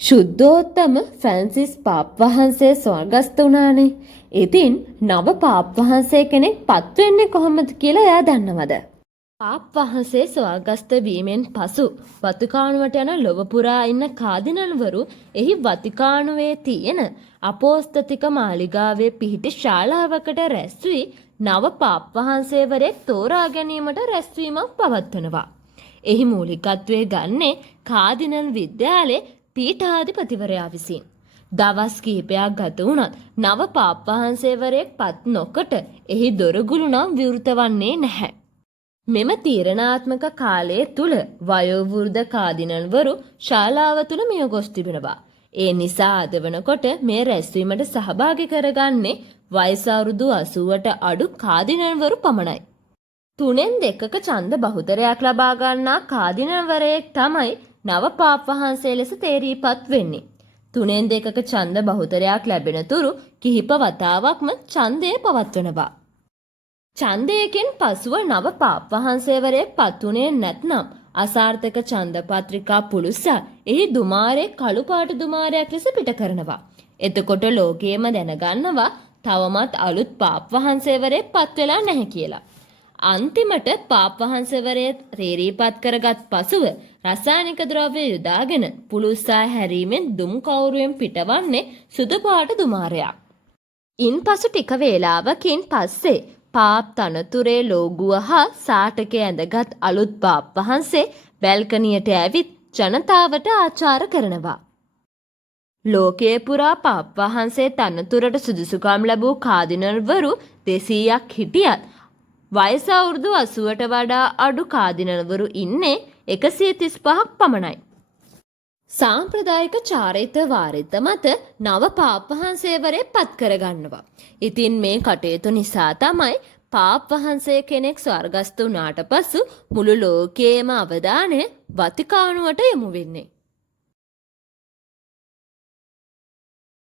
ශුද්ධෝත්තම Francis පාප් වහන්සේ ස්වර්ගස්ථ වුණානේ. ඉතින් නව පාප් වහන්සේ කෙනෙක් පත් වෙන්නේ කොහොමද කියලා එයා දන්නවද? පාප් වහන්සේ ස්වර්ගස්ථ වීමෙන් පසු වතිකානුවට යන ලොව පුරා ඉන්න කාදිනල්වරු එහි වතිකානුවේ තියෙන අපෝස්තතික මාලිගාවේ පිහිටි ශාලාවකට රැස් වී නව පාප් වහන්සේවරයෙක් තෝරා ගැනීමට රැස්වීමක් පවත්වනවා. එහි මූලිකත්වයේ ගන්නේ කාදිනල් විද්‍යාලයේ පීඨාධිපතිවරයා විසින්. දවස් කිහිපයක් ගත වුණත් නව පාප් වහන්සේවරයෙක් පත් නොකොට එහි දොරගුළු නම් විවෘත වන්නේ නැහැ. මෙම තීරණාත්මක කාලය තුල වයෝවෘද්ධ කාදිනල්වරු ශාලාව තුල මිය ගොස් තිබෙනවා. ඒ නිසා අද වනකොට මේ රැස්වීමට සහභාගී කරගන්නේ වයස අවුරුදු 80ට අඩු කාදිනල්වරු පමණයි. 3/2ක ඡන්ද බහුතරයක් ලබා ගන්නා කාදිනල්වරයෙක් තමයි නව පාප් වහන්සේ ලෙස තේරීපත් වෙන්නේ. 3/2ක ඡන්ද බහුතරයක් ලැබෙන තුරු කිහිප වතාවක්ම ඡන්දය පවත්වනවා. ඡන්දයකින් පසුව නව පාප් වහන්සේවරයෙක් පත්ුනේ නැත්නම් අසාර්ථක ඡන්ද පත්‍රිකා පුලුස්සා එහි දුමාරේ කළු පාට දුමාරයක් ලෙස පිට කරනවා. එතකොට ලෝකයේම දැනගන්නවා තවමත් අලුත් පාප් වහන්සේවරයෙක් පත් වෙලා නැහැ කියලා. අන්තිමට පාප් වහන්සේවරයෙක් තේරීපත් කරගත් පසුව රසායනික ද්‍රව්‍ය යොදාගෙන පුලුස්සා හැරීමෙන් දුම් කවුරුවෙන් පිටවන්නේ සුදු පාට දුමාරයක්. ඉන්පසු ටික වේලාවකින් පස්සේ පාප් තනතුරේ ලෝගුව හා සාටකය ඇඳගත් අලුත් පාප් වහන්සේ බැල්කනියට ඇවිත් ජනතාවට ආචාර කරනවා. ලෝකයේ පුරා පාප් වහන්සේ තනතුරට සුදුසුකම් ලැබූ කාදිනල්වරු 200ක් හිටියත් වයස අවුරුදු 80ට වඩා අඩු කාදිනල්වරු ඉන්නේ 135ක් පමණයි. සාම්ප්‍රදායික චාරිත්‍ර වාරිත්‍ර මත නව පාප් වහන්සේවරයෙක් පත් කරගන්නවා. ඉතින් මේ කටයුතු නිසා තමයි පාප් වහන්සේ කෙනෙක් ස්වර්ගස්ථ වුණාට පසු මුළු ලෝකයේම අවධානය වතිකානුවට යොමු වෙන්නේ.